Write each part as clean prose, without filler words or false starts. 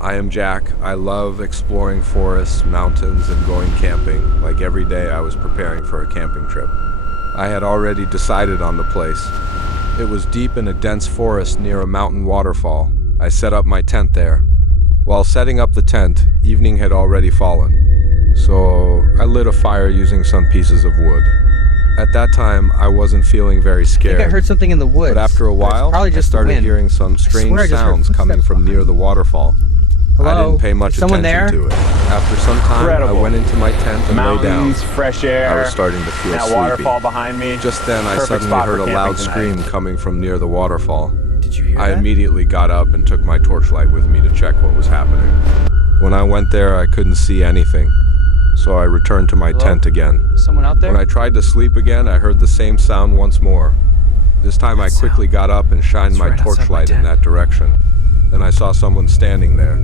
I am Jack. I love exploring forests, mountains, and going camping. Like every day I was preparing for a camping trip. I had already decided on the place. It was deep in a dense forest near a mountain waterfall. I set up my tent there. While setting up the tent, evening had already fallen. So I lit a fire using some pieces of wood. At that time, I wasn't feeling very scared. I think I heard something in the woods. But after a while, I started hearing some strange sounds coming from near the waterfall. Hello? I didn't pay much attention there? to it. After some time, I went into my tent and lay down. Mountains, fresh air. I was starting to feel that sleepy. Waterfall behind me. Just then, I suddenly heard a loud scream coming from near the waterfall. Did you hear I that? immediately got up and took my torchlight with me to check what was happening. When I went there, I couldn't see anything. So I returned to my tent again. Someone out there? When I tried to sleep again, I heard the same sound once more. This time I quickly got up and shined my torchlight in that direction. Then I saw someone standing there.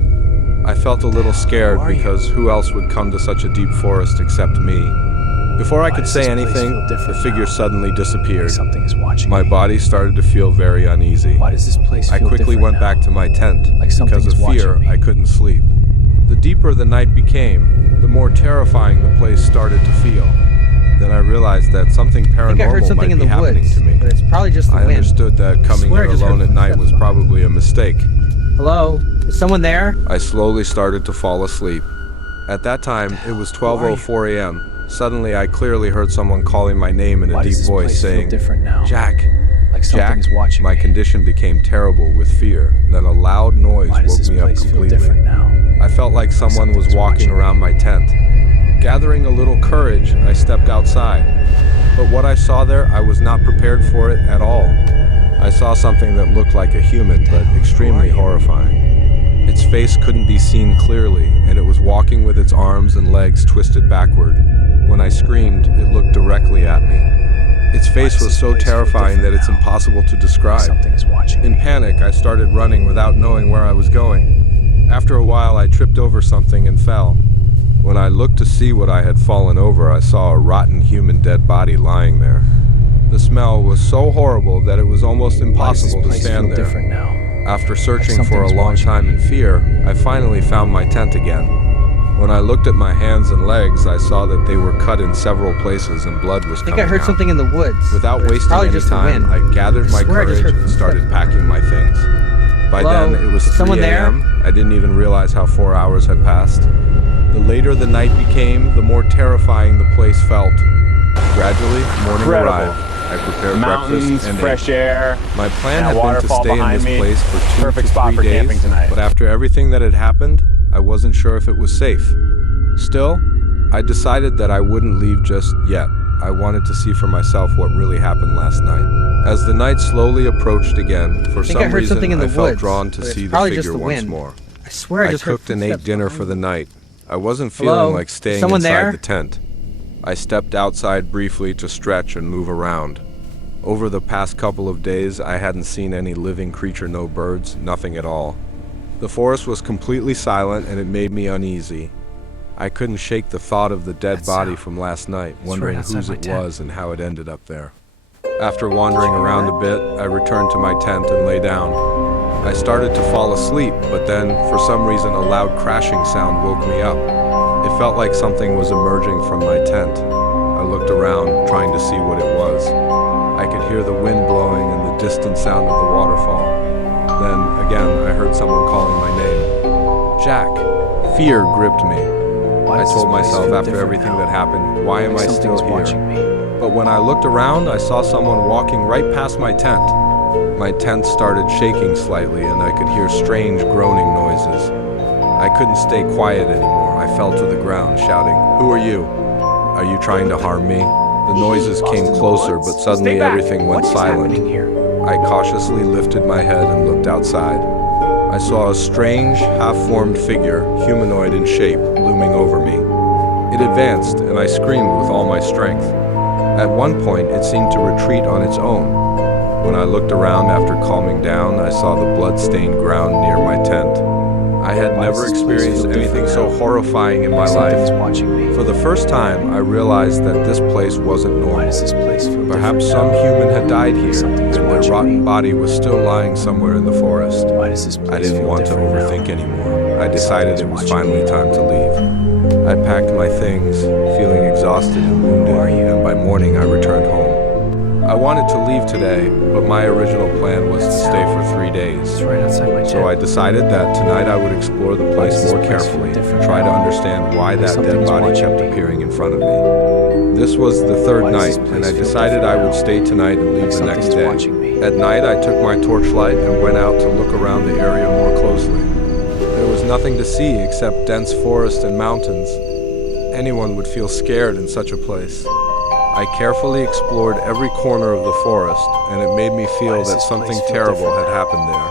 I felt a little scared because who else would come to such a deep forest except me? Before I could say anything, the figure suddenly disappeared. Something is watching My body started to feel very uneasy. Why does this place I feel quickly different went now? back to my tent. Like something Because of is fear, watching me. I couldn't sleep. The deeper the night became, the more terrifying the place started to feel. Then I realized that something I think I heard paranormal something might in be the happening woods, to me. but it's probably just the I wind. understood that coming swear here I just alone heard at night footsteps was probably a mistake. Hello? Is someone there? I slowly started to fall asleep. At that time, it was 12:04 a.m. Suddenly, I clearly heard someone calling my name in a deep voice saying, different now? "Jack." Like Jack, something's watching my me. condition became terrible with fear. Then a loud noise Why does woke this me up place feel completely. different now? I felt like someone was something's walking watching around my tent. Gathering a little courage, I stepped outside. But what I saw there, I was not prepared for it at all. I saw something that looked like a human, but extremely horrifying. Its face couldn't be seen clearly, and it was walking with its arms and legs twisted backward. When I screamed, it looked directly at me. Its face was so terrifying that it's impossible to describe. Something is watching In me. panic, I started running without knowing where I was going. After a while, I tripped over something and fell. When I looked to see what I had fallen over, I saw a rotten human dead body lying there. The smell was so horrible that it was almost impossible to stand there. Different now? After searching for a something's long watching time in fear, I finally found my tent again. When I looked at my hands and legs, I saw that they were cut in several places and blood was I think coming I heard out. something in the woods. Without but it's wasting probably any just the time, wind. I gathered my swear I just courage heard and started footsteps. packing my things. By Hello? then, it was Is 3 someone there? a.m. I didn't even realize how 4 hours had passed. The later the night became, the more terrifying the place felt. Gradually, morning Incredible. arrived. I prepared Mountains, breakfast and fresh ate. air. My plan that had been to waterfall stay in behind this me. place for 2 Perfect to spot 3 for days, camping tonight. but after everything that had happened, I wasn't sure if it was safe. Still, I decided that I wouldn't leave just yet. I wanted to see for myself what really happened last night. As the night slowly approached again, for I think I some heard reason something in I the felt woods, drawn to but it's see the probably just figure the once wind. more. I swear I I just heard cooked and ate footsteps dinner behind for the me. night. I wasn't Hello? feeling like Is staying someone inside there? the tent. I stepped outside briefly to stretch and move around. Over the past couple of days, I hadn't seen any living creature, no birds, nothing at all. The forest was completely silent and it made me uneasy. I couldn't shake the thought of the dead body from last night, wondering outside whose my it tent. was and how it ended up there. After wandering around a bit, I returned to my tent and lay down. I started to fall asleep, but then, for some reason, a loud crashing sound woke me up. It felt like something was emerging from my tent. I looked around, trying to see what it was. I could hear the wind blowing and the distant sound of the waterfall. Then, again, I heard someone calling my name. Jack. Fear gripped me. I told myself after everything that happened, why am I still here? But when I looked around, I saw someone walking right past my tent. My tent started shaking slightly and I could hear strange groaning noises. I couldn't stay quiet anymore. I fell to the ground, shouting, "Who are you? Are you trying to harm me?" The noises came closer, but suddenly everything went silent. I cautiously lifted my head and looked outside. I saw a strange, half-formed figure, humanoid in shape, looming over me. It advanced, and I screamed with all my strength. At one point, it seemed to retreat on its own. When I looked around after calming down, I saw the blood-stained ground near my tent. I had never experienced anything so horrifying in my life. For the first time, I realized that this place wasn't normal. Perhaps some human had died here, and their rotten body was still lying somewhere in the forest. I didn't want to overthink anymore. I decided it was finally time to leave. I packed my things, feeling exhausted and wounded, and by morning I returned home. I wanted to leave today, but my original plan was to stay for 3 days. It's right outside my tent. So I decided that tonight I would explore the place more carefully and try to understand why that dead body kept appearing in front of me. This was the third night, and I decided I would stay tonight and leave the next day. At night, I took my torchlight and went out to look around the area more closely. There was nothing to see except dense forest and mountains. Anyone would feel scared in such a place. I carefully explored every corner of the forest, and it made me feel that something terrible had happened there.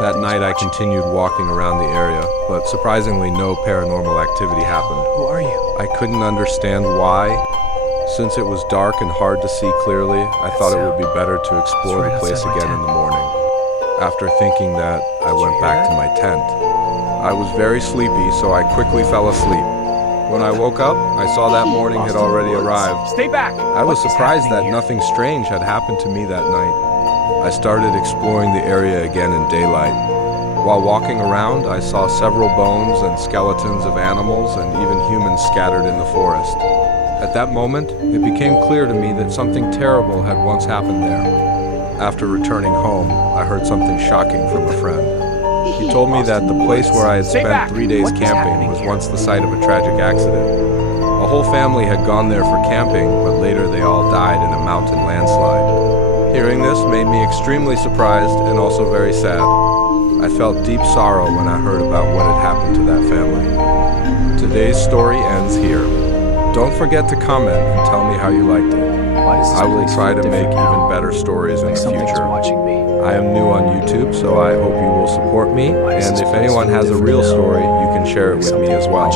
That night I continued walking around the area, but surprisingly no paranormal activity happened. Who are you? I couldn't understand why. Since it was dark and hard to see clearly, I thought it would be better to explore the place again in the morning. After thinking that, I went back to my tent. I was very sleepy, so I quickly fell asleep. When I woke up, I saw that morning had already arrived. Stay back! I was surprised that nothing strange had happened to me that night. I started exploring the area again in daylight. While walking around, I saw several bones and skeletons of animals and even humans scattered in the forest. At that moment, it became clear to me that something terrible had once happened there. After returning home, I heard something shocking from a friend. He told me that the place where I had spent 3 days camping was once the site of a tragic accident. A whole family had gone there for camping, but later they all died in a mountain landslide. Hearing this made me extremely surprised and also very sad. I felt deep sorrow when I heard about what had happened to that family. Today's story ends here. Don't forget to comment and tell me how you liked it. I will try to make even better stories in the future. I am new on YouTube, so I hope you will support me, and if anyone has a real story, you can share it with me as well.